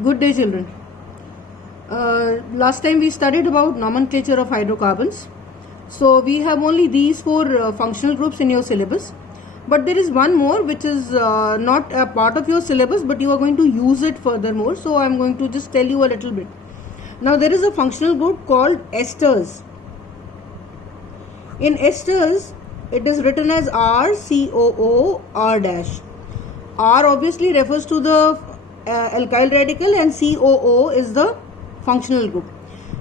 Good day, children. Last time we studied about nomenclature of hydrocarbons. So we have only these four functional groups in your syllabus. But there is one more which is not a part of your syllabus, but you are going to use it furthermore. So I am going to just tell you a little bit. Now there is a functional group called esters. In esters, it is written as RCOO R dash. R obviously refers to the alkyl radical and COO is the functional group.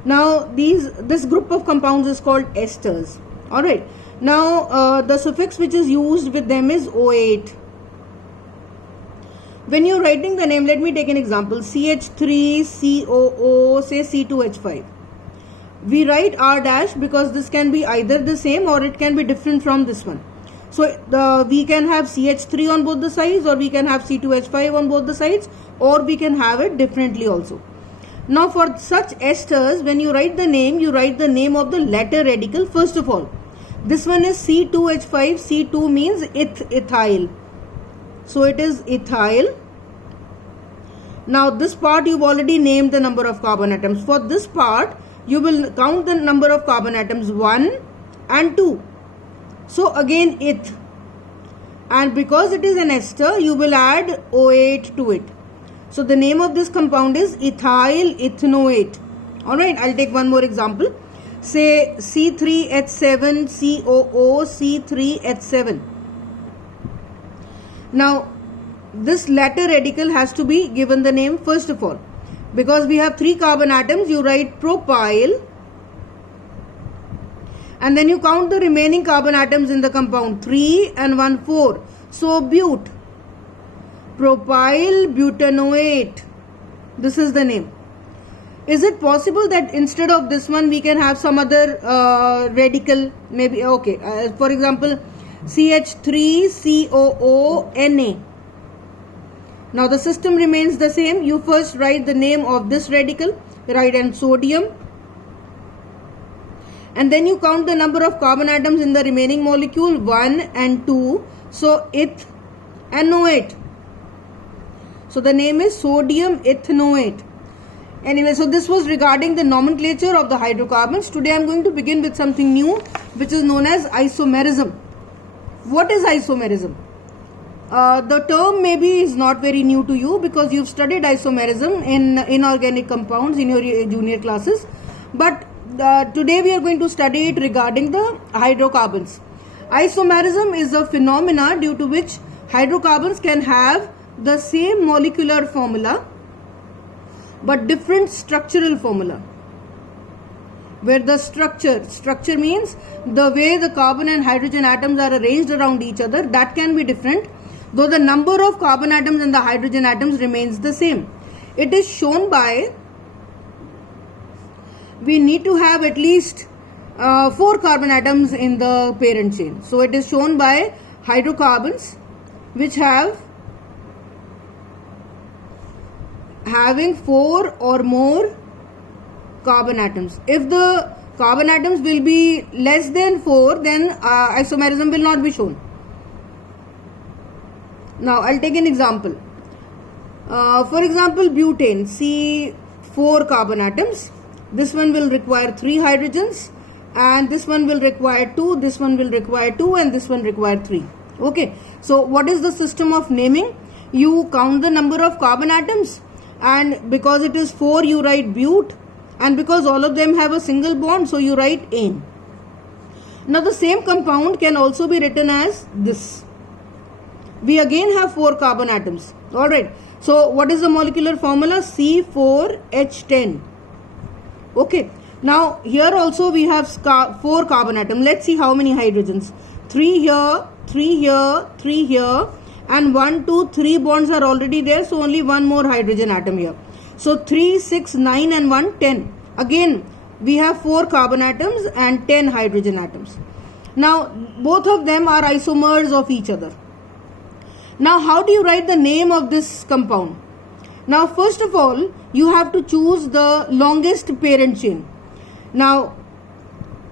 Now this group of compounds is called esters. Alright. Now the suffix which is used with them is OAT. When you're writing the name, let me take an example. CH3COO, say C2H5. We write R dash because this can be either the same or it can be different from this one. So we can have CH3 on both the sides, or we can have C2H5 on both the sides, or we can have it differently also. Now for such esters, when you write the name of the latter radical first of all. This one is C2H5, C2 means ethyl. So it is ethyl. Now this part you've already named the number of carbon atoms. For this part, you will count the number of carbon atoms 1 and 2. So again eth. And because it is an ester, you will add OAT to it. So the name of this compound is ethyl ethanoate. Alright, I'll take one more example. Say C3H7 COO C3H7. Now this latter radical has to be given the name first of all. Because we have 3 carbon atoms, you write propyl. And then you count the remaining carbon atoms in the compound, 3 and 1 4. So bute, propyl butanoate. This is the name. Is it possible that instead of this one we can have some other radical? Maybe okay. For example, CH3COO Na. Now the system remains the same. You first write the name of this radical, write and sodium. And then you count the number of carbon atoms in the remaining molecule 1 and 2. So ethanoate. So the name is sodium ethanoate. Anyway, so this was regarding the nomenclature of the hydrocarbons. Today I am going to begin with something new which is known as isomerism. What is isomerism? The term maybe is not very new to you because you've studied isomerism in inorganic compounds in your junior classes. But today we are going to study it regarding the hydrocarbons. Isomerism is a phenomena due to which hydrocarbons can have the same molecular formula but different structural formula. Where the structure means the way the carbon and hydrogen atoms are arranged around each other, that can be different, though the number of carbon atoms and the hydrogen atoms remains the same. It is shown by, we need to have at least 4 carbon atoms in the parent chain. So it is shown by hydrocarbons which having 4 or more carbon atoms. If the carbon atoms will be less than 4, then isomerism will not be shown. Now I'll take an example. For example, butane, C4 carbon atoms. This one will require 3 hydrogens, and this one will require 2, this one will require 2, and this one require 3. Okay, so what is the system of naming? You count the number of carbon atoms, and because it is 4, you write bute, and because all of them have a single bond, so you write ane. Now the same compound can also be written as this. We again have 4 carbon atoms. Alright, so what is the molecular formula? C4H10. Okay, now here also we have 4 carbon atoms. Let's see how many hydrogens. 3 here, 3 here, 3 here, and 1, 2, 3 bonds are already there, so only one more hydrogen atom here. So 3, 6, 9 and 1, 10. Again, we have 4 carbon atoms and 10 hydrogen atoms. Now both of them are isomers of each other. Now how do you write the name of this compound? Now first of all, you have to choose the longest parent chain. Now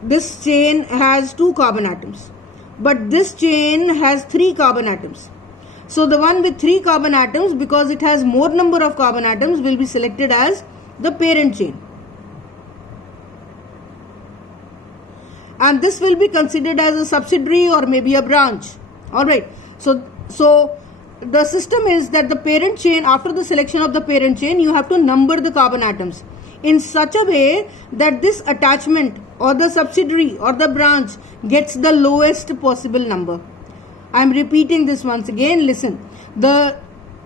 this chain has 2 carbon atoms, but this chain has 3 carbon atoms. So the one with 3 carbon atoms, because it has more number of carbon atoms, will be selected as the parent chain. And this will be considered as a subsidiary or maybe a branch. Alright. So the system is that the parent chain, after the selection of the parent chain, you have to number the carbon atoms in such a way that this attachment or the subsidiary or the branch gets the lowest possible number. I am repeating this once again. Listen.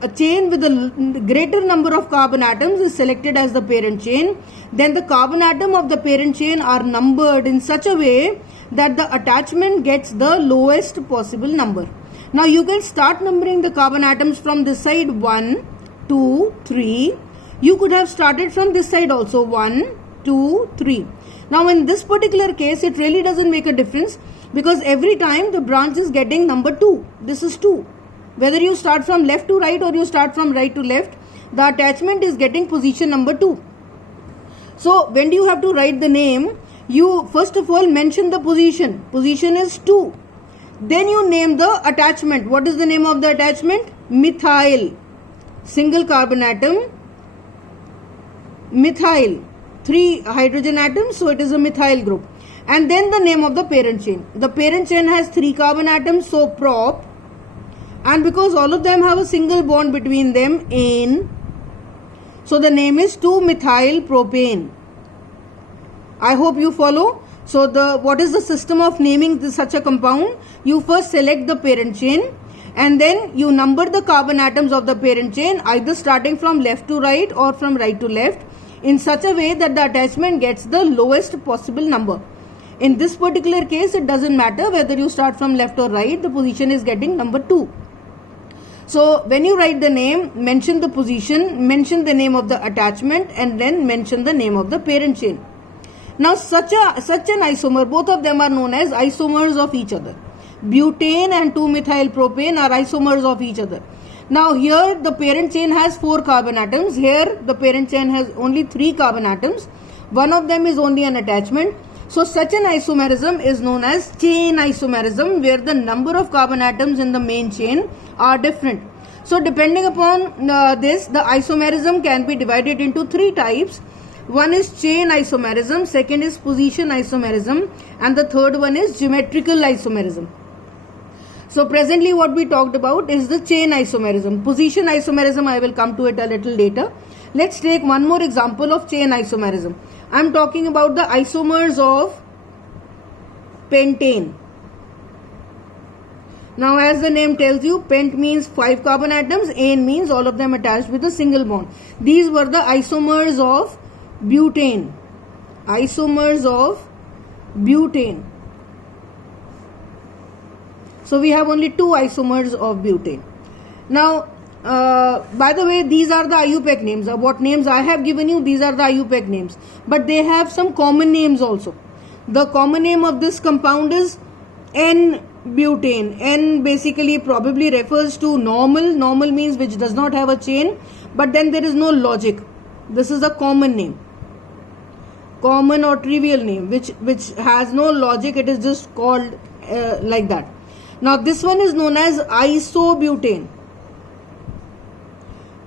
A chain with a greater number of carbon atoms is selected as the parent chain. Then the carbon atom of the parent chain are numbered in such a way that the attachment gets the lowest possible number. Now you can start numbering the carbon atoms from this side 1, 2, 3. You could have started from this side also 1, 2, 3. Now in this particular case it really doesn't make a difference, because every time the branch is getting number 2. This is 2. Whether you start from left to right or you start from right to left, the attachment is getting position number 2. So when you have to write the name, you first of all mention the position. Position is 2. Then you name the attachment. What is the name of the attachment? Methyl. Single carbon atom. Methyl. 3 hydrogen atoms, so it is a methyl group. And then the name of the parent chain. The parent chain has 3 carbon atoms, so prop. And because all of them have a single bond between them, ane, so the name is 2-methyl propane. I hope you follow. So what is the system of naming such a compound? You first select the parent chain and then you number the carbon atoms of the parent chain, either starting from left to right or from right to left, in such a way that the attachment gets the lowest possible number. In this particular case, it doesn't matter whether you start from left or right, the position is getting number 2. So when you write the name, mention the position, mention the name of the attachment, and then mention the name of the parent chain. Now such an isomer, both of them are known as isomers of each other. Butane and 2-methyl propane are isomers of each other. Now here the parent chain has 4 carbon atoms. Here the parent chain has only 3 carbon atoms. One of them is only an attachment. So such an isomerism is known as chain isomerism, where the number of carbon atoms in the main chain are different. So depending upon this, the isomerism can be divided into 3 types. One is chain isomerism, second is position isomerism, and the third one is geometrical isomerism. So presently what we talked about is the chain isomerism. Position isomerism, I will come to it a little later. Let's take one more example of chain isomerism. I am talking about the isomers of pentane. Now as the name tells you, pent means 5 carbon atoms, ane means all of them attached with a single bond. These were the isomers of butane. Isomers of butane. So we have only 2 isomers of butane. Now by the way, these are the IUPAC names. What names I have given you, these are the IUPAC names. But they have some common names also. The common name of this compound is N-butane. N basically probably refers to normal. Normal means which does not have a chain. But then there is no logic. This is a common name. Common or trivial name which has no logic. It is just called like that. Now this one is known as isobutane.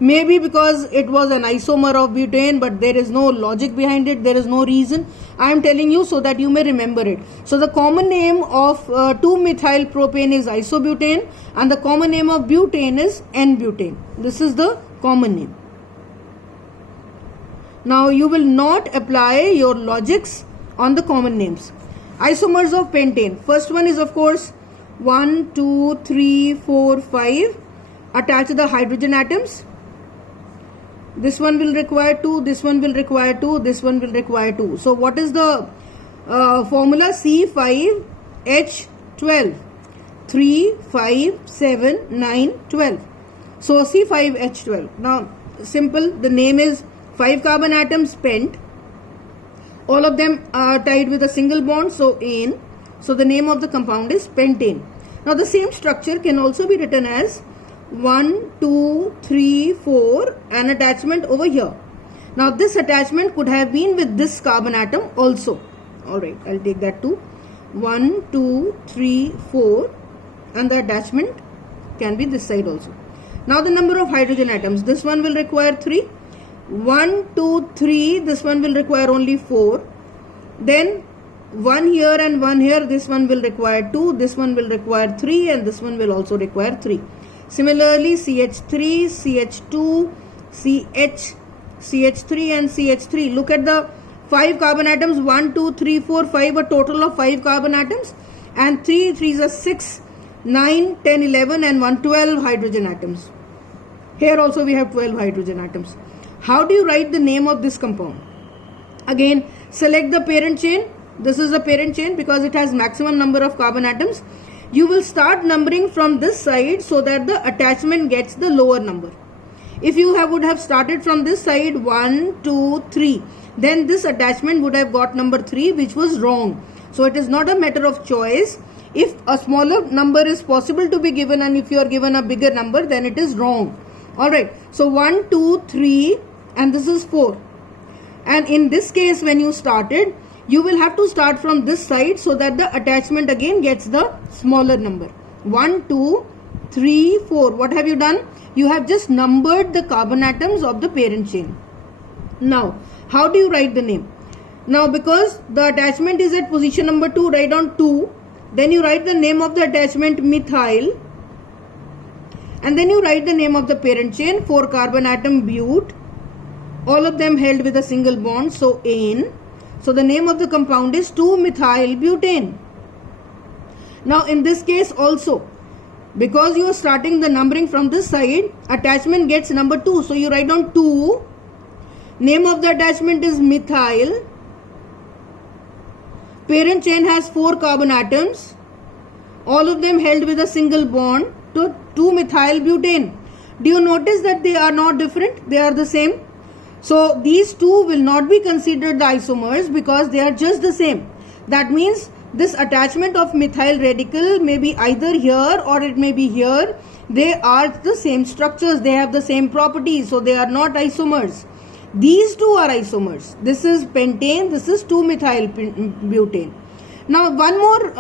Maybe because it was an isomer of butane, but there is no logic behind it. There is no reason. I am telling you so that you may remember it. So the common name of 2-methyl propane is isobutane, and the common name of butane is N-butane. This is the common name. Now you will not apply your logics on the common names. Isomers of pentane. First one is of course 1, 2, 3, 4, 5. Attach the hydrogen atoms. This one will require 2, this one will require 2, this one will require 2. So what is the formula? C5H12. 3, 5, 7, 9, 12. So C5H12. Now simple, the name is 5 carbon atoms pent. All of them are tied with a single bond, so ane. So the name of the compound is pentane. Now the same structure can also be written as 1, 2, 3, 4, an attachment over here. Now this attachment could have been with this carbon atom also. Alright, I'll take that too. 1, 2, 3, 4, and the attachment can be this side also. Now the number of hydrogen atoms, this one will require 3. 1, 2, 3, this one will require only 4. Then 1 here and 1 here, this one will require 2, this one will require 3, and this one will also require 3. Similarly, CH3, CH2, CH, CH3 and CH3. Look at the 5 carbon atoms, 1, 2, 3, 4, 5, a total of 5 carbon atoms, and 3 3s are 6, 9, 10, 11 and 1, 12 hydrogen atoms. Here also we have 12 hydrogen atoms. How do you write the name of this compound? Again, select the parent chain. This is the parent chain because it has maximum number of carbon atoms. You will start numbering from this side so that the attachment gets the lower number. If you would have started from this side 1, 2, 3, then this attachment would have got number 3, which was wrong. So it is not a matter of choice. If a smaller number is possible to be given and if you are given a bigger number, then it is wrong. Alright, so 1, 2, 3 and this is 4. And in this case, when you started, you will have to start from this side so that the attachment again gets the smaller number. 1, 2, 3, 4. What have you done? You have just numbered the carbon atoms of the parent chain. Now, how do you write the name? Now, because the attachment is at position number 2, write down 2. Then you write the name of the attachment methyl. And then you write the name of the parent chain, 4 carbon atom bute. All of them held with a single bond, so ane. So the name of the compound is 2-methyl-butane. Now in this case also, because you are starting the numbering from this side, attachment gets number 2. So you write down 2. Name of the attachment is methyl. Parent chain has 4 carbon atoms. All of them held with a single bond to 2-methyl-butane. Do you notice that they are not different? They are the same. So these two will not be considered the isomers because they are just the same. That means this attachment of methyl radical may be either here or it may be here. They are the same structures. They have the same properties. So they are not isomers. These two are isomers. This is pentane. This is 2-methyl-butane. Now one more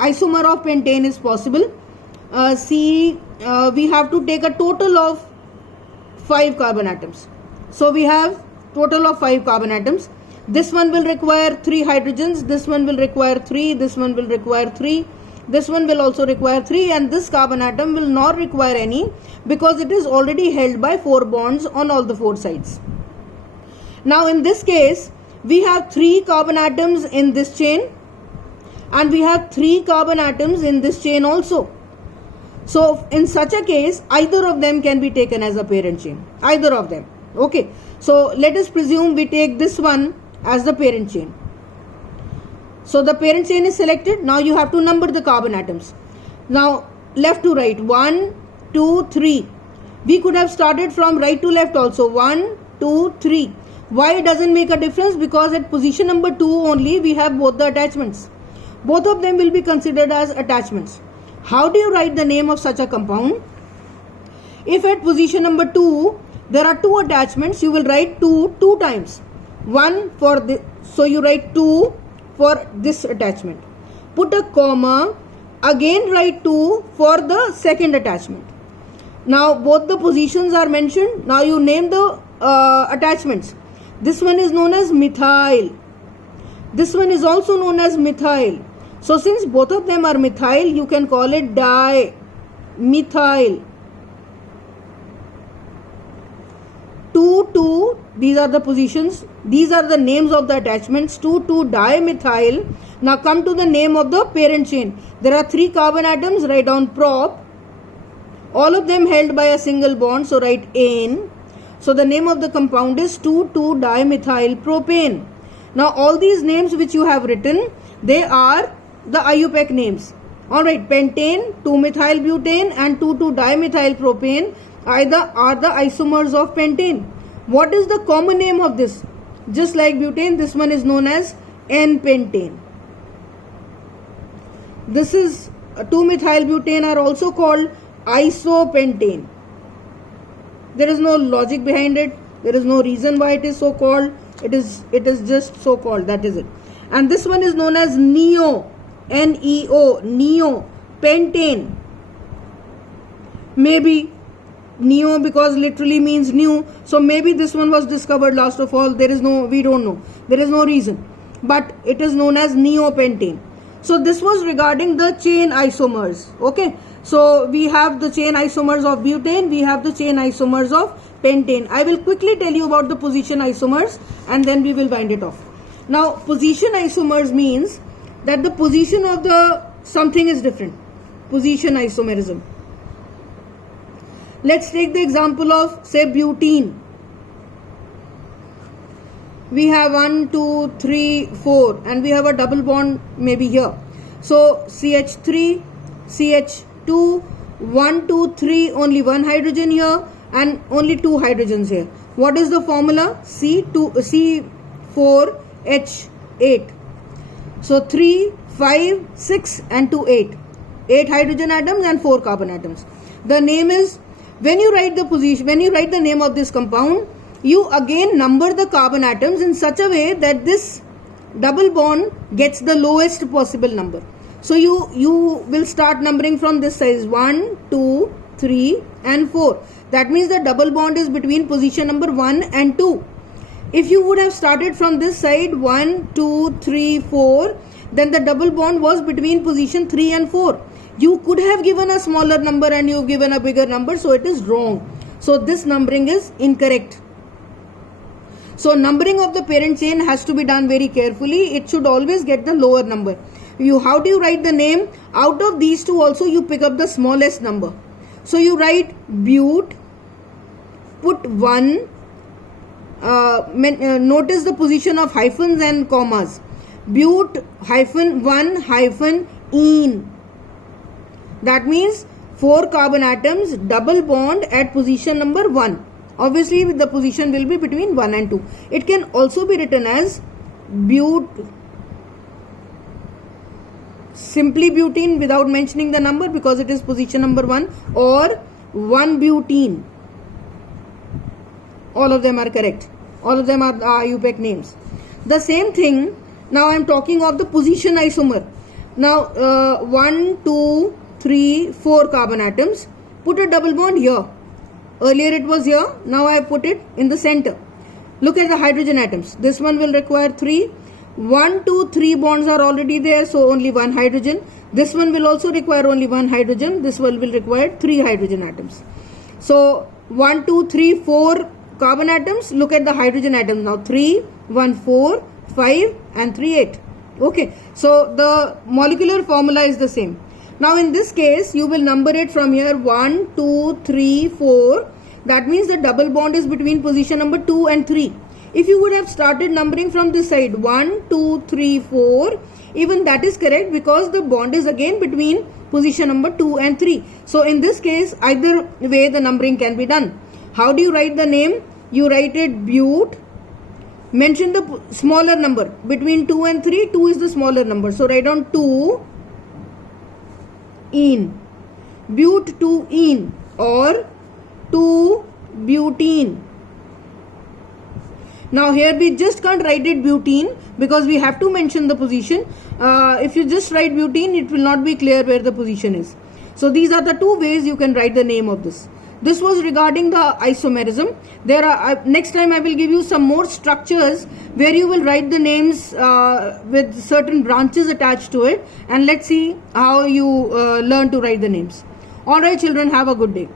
isomer of pentane is possible. We have to take a total of 5 carbon atoms. So we have total of 5 carbon atoms. This one will require 3 hydrogens. This one will require 3. This one will require 3. This one will also require 3. And this carbon atom will not require any because it is already held by 4 bonds on all the 4 sides. Now in this case, we have 3 carbon atoms in this chain. And we have 3 carbon atoms in this chain also. So in such a case, either of them can be taken as a parent chain. Either of them. Okay, so let us presume we take this one as the parent chain. So the parent chain is selected. Now you have to number the carbon atoms. Now left to right, 1, 2, 3. We could have started from right to left also, 1, 2, 3. Why it doesn't make a difference? Because at position number 2 only we have both the attachments. Both of them will be considered as attachments. How do you write the name of such a compound? If at position number 2 there are 2 attachments, you will write 2 times. 1 for this, so you write 2 for this attachment. Put a comma, again write 2 for the second attachment. Now both the positions are mentioned. Now you name the attachments. This one is known as methyl. This one is also known as methyl. So since both of them are methyl, you can call it dimethyl. 2, 2, these are the positions. These are the names of the attachments. 2, 2, dimethyl. Now come to the name of the parent chain. There are 3 carbon atoms. Write down prop. All of them held by a single bond. So write ane. So the name of the compound is 2,2-dimethyl propane. Now all these names which you have written, they are the IUPAC names. Alright, pentane, 2-methyl-butane and 2,2-dimethyl propane are the isomers of pentane. What is the common name of this? Just like butane, this one is known as N-pentane. This is 2-methyl-butane are also called isopentane. There is no logic behind it. There is no reason why it is so called. It is just so called. That is it. And this one is known as neo, N-E-O, neo pentane. maybe neo, because literally means new, so maybe this one was discovered last of all. We don't know, there is no reason, but it is known as neopentane. So this was regarding the chain isomers. Okay, so we have the chain isomers of butane, we have the chain isomers of pentane. I will quickly tell you about the position isomers and then we will wind it off. Now position isomers means that the position of the something is different. Position isomerism. Let's take the example of, say, butene. We have 1, 2, 3, 4 and we have a double bond maybe here. So CH3, CH2, 1, 2, 3, only one hydrogen here and only two hydrogens here. What is the formula? C4H8. So 3, 5, 6 and 2, 8. 8 hydrogen atoms and 4 carbon atoms. The name is, when you write the name of this compound, you again number the carbon atoms in such a way that this double bond gets the lowest possible number. So you will start numbering from this size 1, 2, 3 and 4. That means the double bond is between position number 1 and 2. If you would have started from this side 1, 2, 3, 4, then the double bond was between position 3 and 4. You could have given a smaller number and you have given a bigger number, so it is wrong. So this numbering is incorrect. So numbering of the parent chain has to be done very carefully. It should always get the lower number. How do you write the name? Out of these two also you pick up the smallest number. So you write but, put 1, notice the position of hyphens and commas. But -1-ene. That means 4 carbon atoms double bond at position number 1. Obviously the position will be between 1 and 2. It can also be written as simply butene without mentioning the number because it is position number 1, or 1-butene. All of them are correct. All of them are IUPAC names. The same thing, now I am talking of the position isomer. Now 1, 2, 3, 4 carbon atoms. Put a double bond here. Earlier it was here. Now I have put it in the center. Look at the hydrogen atoms. This one will require 3. 1, 2, 3 bonds are already there, so only one hydrogen. This one will also require only one hydrogen. This one will require 3 hydrogen atoms. So 1, 2, 3, 4 carbon atoms. Look at the hydrogen atoms now. 3, 1, 4, 5 and 3, 8. Okay. So the molecular formula is the same. Now in this case you will number it from here 1, 2, 3, 4. That means the double bond is between position number 2 and 3. If you would have started numbering from this side 1, 2, 3, 4, even that is correct because the bond is again between position number 2 and 3. So in this case either way the numbering can be done. How do you write the name? You write it but, mention the smaller number between 2 and 3. 2 is the smaller number, so write down 2-ene, but-2-ene or 2-butene. Now here we just can't write it butene because we have to mention the position. If you just write butene, it will not be clear where the position is. So these are the two ways you can write the name of this. This was regarding the isomerism. Next time I will give you some more structures where you will write the names with certain branches attached to it, and let's see how you learn to write the names. Alright children, have a good day.